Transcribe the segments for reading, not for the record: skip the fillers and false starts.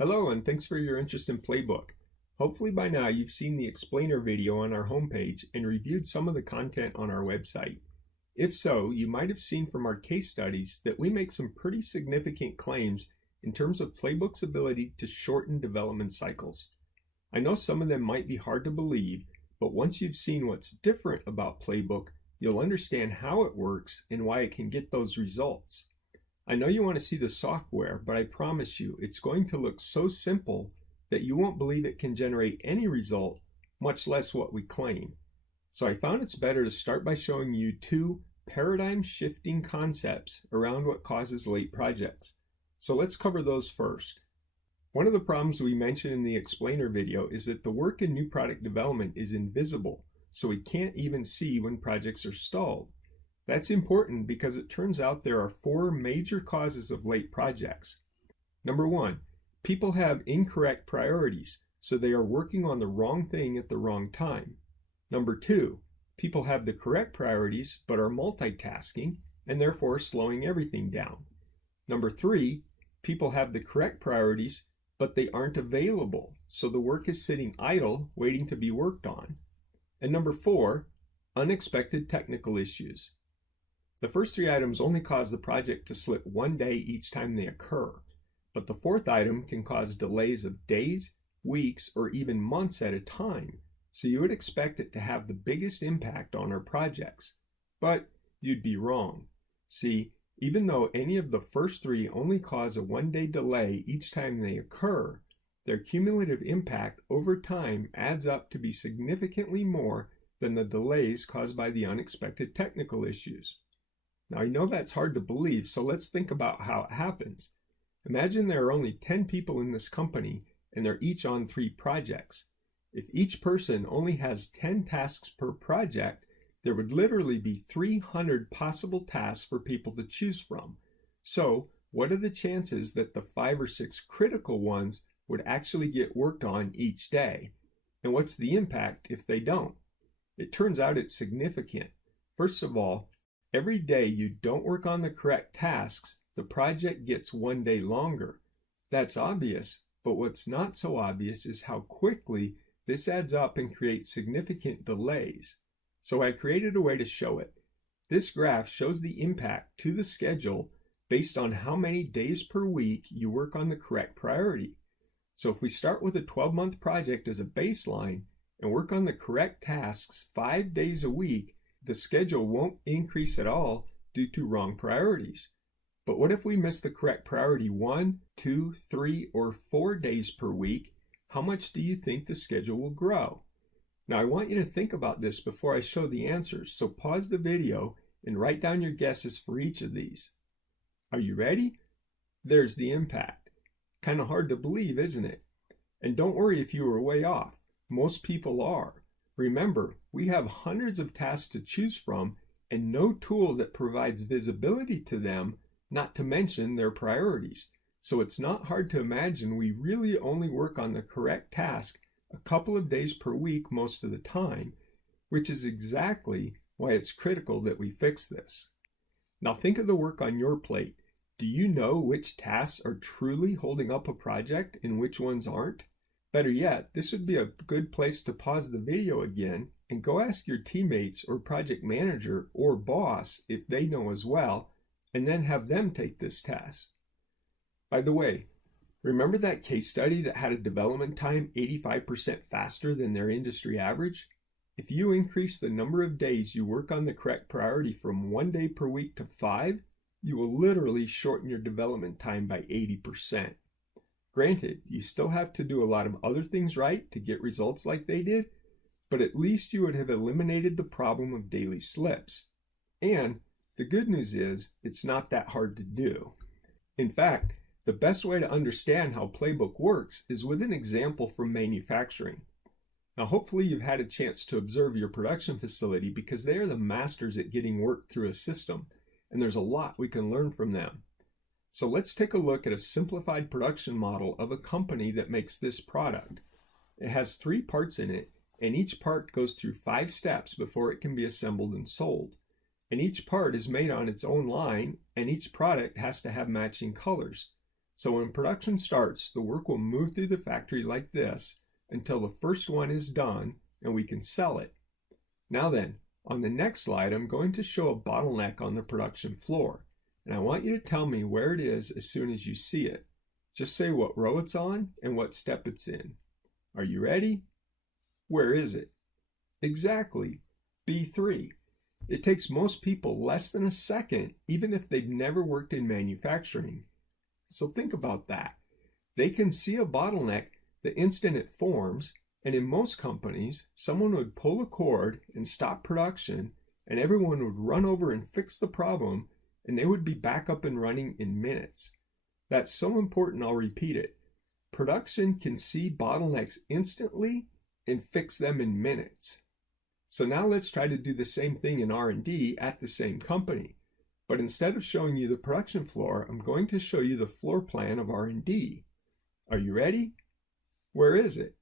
Hello, and thanks for your interest in Playbook. Hopefully by now you've seen the explainer video on our homepage and reviewed some of the content on our website. If so, you might have seen from our case studies that we make some pretty significant claims in terms of Playbook's ability to shorten development cycles. I know some of them might be hard to believe, but once you've seen what's different about Playbook, you'll understand how it works and why it can get those results. I know you want to see the software, but I promise you it's going to look so simple that you won't believe it can generate any result, much less what we claim. So I found it's better to start by showing you two paradigm-shifting concepts around what causes late projects. So let's cover those first. One of the problems we mentioned in the explainer video is that the work in new product development is invisible, so we can't even see when projects are stalled. That's important because it turns out there are four major causes of late projects. Number one, people have incorrect priorities, so they are working on the wrong thing at the wrong time. Number two, people have the correct priorities but are multitasking and therefore slowing everything down. Number three, people have the correct priorities but they aren't available, so the work is sitting idle waiting to be worked on. And number four, unexpected technical issues. The first three items only cause the project to slip one day each time they occur, but the fourth item can cause delays of days, weeks, or even months at a time, so you would expect it to have the biggest impact on our projects. But you'd be wrong. See, even though any of the first three only cause a one-day delay each time they occur, their cumulative impact over time adds up to be significantly more than the delays caused by the unexpected technical issues. Now I know that's hard to believe, so let's think about how it happens. Imagine there are only 10 people in this company and they're each on 3 projects. If each person only has 10 tasks per project, there would literally be 300 possible tasks for people to choose from. So what are the chances that the 5 or 6 critical ones would actually get worked on each day? And what's the impact if they don't? It turns out it's significant. First of all, every day you don't work on the correct tasks, the project gets one day longer. That's obvious, but what's not so obvious is how quickly this adds up and creates significant delays. So I created a way to show it. This graph shows the impact to the schedule based on how many days per week you work on the correct priority. So if we start with a 12-month project as a baseline and work on the correct tasks 5 days a week, the schedule won't increase at all due to wrong priorities. But what if we miss the correct priority 1, 2, 3, or 4 days per week? How much do you think the schedule will grow? Now I want you to think about this before I show the answers, so pause the video and write down your guesses for each of these. Are you ready? There's the impact. Kind of hard to believe, isn't it? And don't worry if you were way off. Most people are. Remember, we have hundreds of tasks to choose from and no tool that provides visibility to them, not to mention their priorities. So it's not hard to imagine we really only work on the correct task a couple of days per week most of the time, which is exactly why it's critical that we fix this. Now think of the work on your plate. Do you know which tasks are truly holding up a project and which ones aren't? Better yet, this would be a good place to pause the video again and go ask your teammates or project manager or boss if they know as well, and then have them take this test. By the way, remember that case study that had a development time 85% faster than their industry average? If you increase the number of days you work on the correct priority from 1 day per week to 5, you will literally shorten your development time by 80%. Granted, you still have to do a lot of other things right to get results like they did, but at least you would have eliminated the problem of daily slips. And the good news is, it's not that hard to do. In fact, the best way to understand how Playbook works is with an example from manufacturing. Now hopefully you've had a chance to observe your production facility because they are the masters at getting work through a system, and there's a lot we can learn from them. So let's take a look at a simplified production model of a company that makes this product. It has 3 parts in it, and each part goes through 5 steps before it can be assembled and sold. And each part is made on its own line, and each product has to have matching colors. So when production starts, the work will move through the factory like this until the first one is done and we can sell it. Now then, on the next slide, I'm going to show a bottleneck on the production floor, and I want you to tell me where it is as soon as you see it. Just say what row it's on and what step it's in. Are you ready? Where is it? Exactly, B3. It takes most people less than a second, even if they've never worked in manufacturing. So think about that. They can see a bottleneck the instant it forms, and in most companies, someone would pull a cord and stop production, and everyone would run over and fix the problem, and they would be back up and running in minutes. That's so important, I'll repeat it. Production can see bottlenecks instantly and fix them in minutes. So now let's try to do the same thing in R&D at the same company. But instead of showing you the production floor, I'm going to show you the floor plan of R&D. Are you ready? Where is it?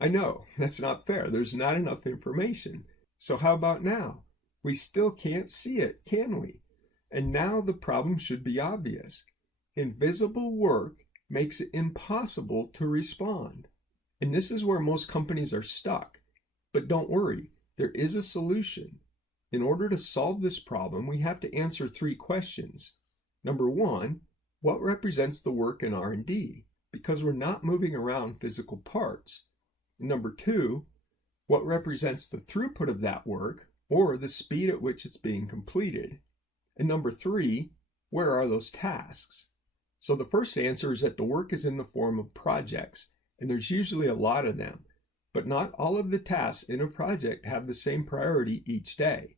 I know, that's not fair. There's not enough information. So how about now? We still can't see it, can we? And now the problem should be obvious. Invisible work makes it impossible to respond. And this is where most companies are stuck. But don't worry, there is a solution. In order to solve this problem, we have to answer 3 questions. Number 1, what represents the work in R&D? Because we're not moving around physical parts. Number 2, what represents the throughput of that work, or the speed at which it's being completed? And number 3, where are those tasks? So the first answer is that the work is in the form of projects, and there's usually a lot of them. But not all of the tasks in a project have the same priority each day.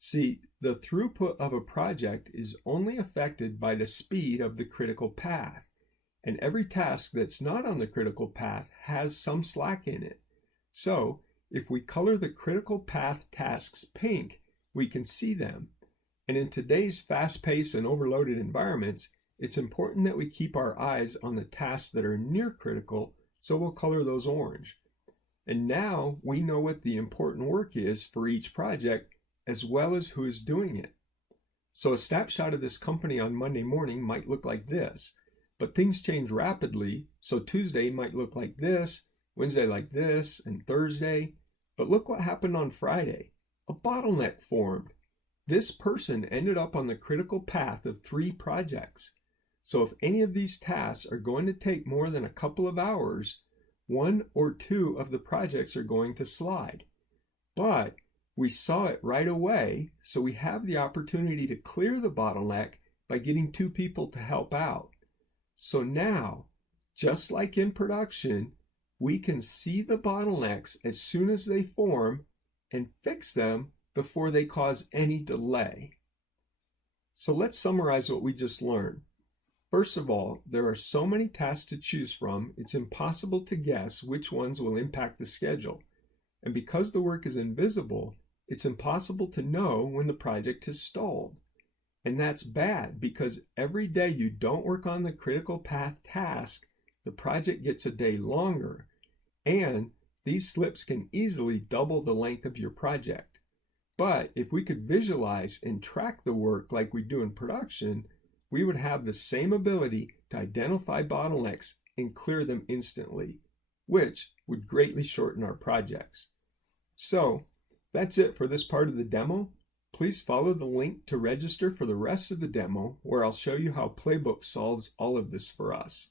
See, the throughput of a project is only affected by the speed of the critical path, and every task that's not on the critical path has some slack in it. So, if we color the critical path tasks pink, we can see them. And in today's fast-paced and overloaded environments, it's important that we keep our eyes on the tasks that are near critical, so we'll color those orange. And now we know what the important work is for each project, as well as who is doing it. So a snapshot of this company on Monday morning might look like this, but things change rapidly, so Tuesday might look like this, Wednesday like this, and Thursday. But look what happened on Friday. A bottleneck formed. This person ended up on the critical path of 3 projects. So if any of these tasks are going to take more than a couple of hours, 1 or 2 of the projects are going to slide. But we saw it right away, so we have the opportunity to clear the bottleneck by getting 2 people to help out. So now, just like in production, we can see the bottlenecks as soon as they form and fix them before they cause any delay. So let's summarize what we just learned. First of all, there are so many tasks to choose from, it's impossible to guess which ones will impact the schedule. And because the work is invisible, it's impossible to know when the project has stalled. And that's bad because every day you don't work on the critical path task, the project gets a day longer. And these slips can easily double the length of your project. But if we could visualize and track the work like we do in production, we would have the same ability to identify bottlenecks and clear them instantly, which would greatly shorten our projects. So that's it for this part of the demo. Please follow the link to register for the rest of the demo, where I'll show you how Playbook solves all of this for us.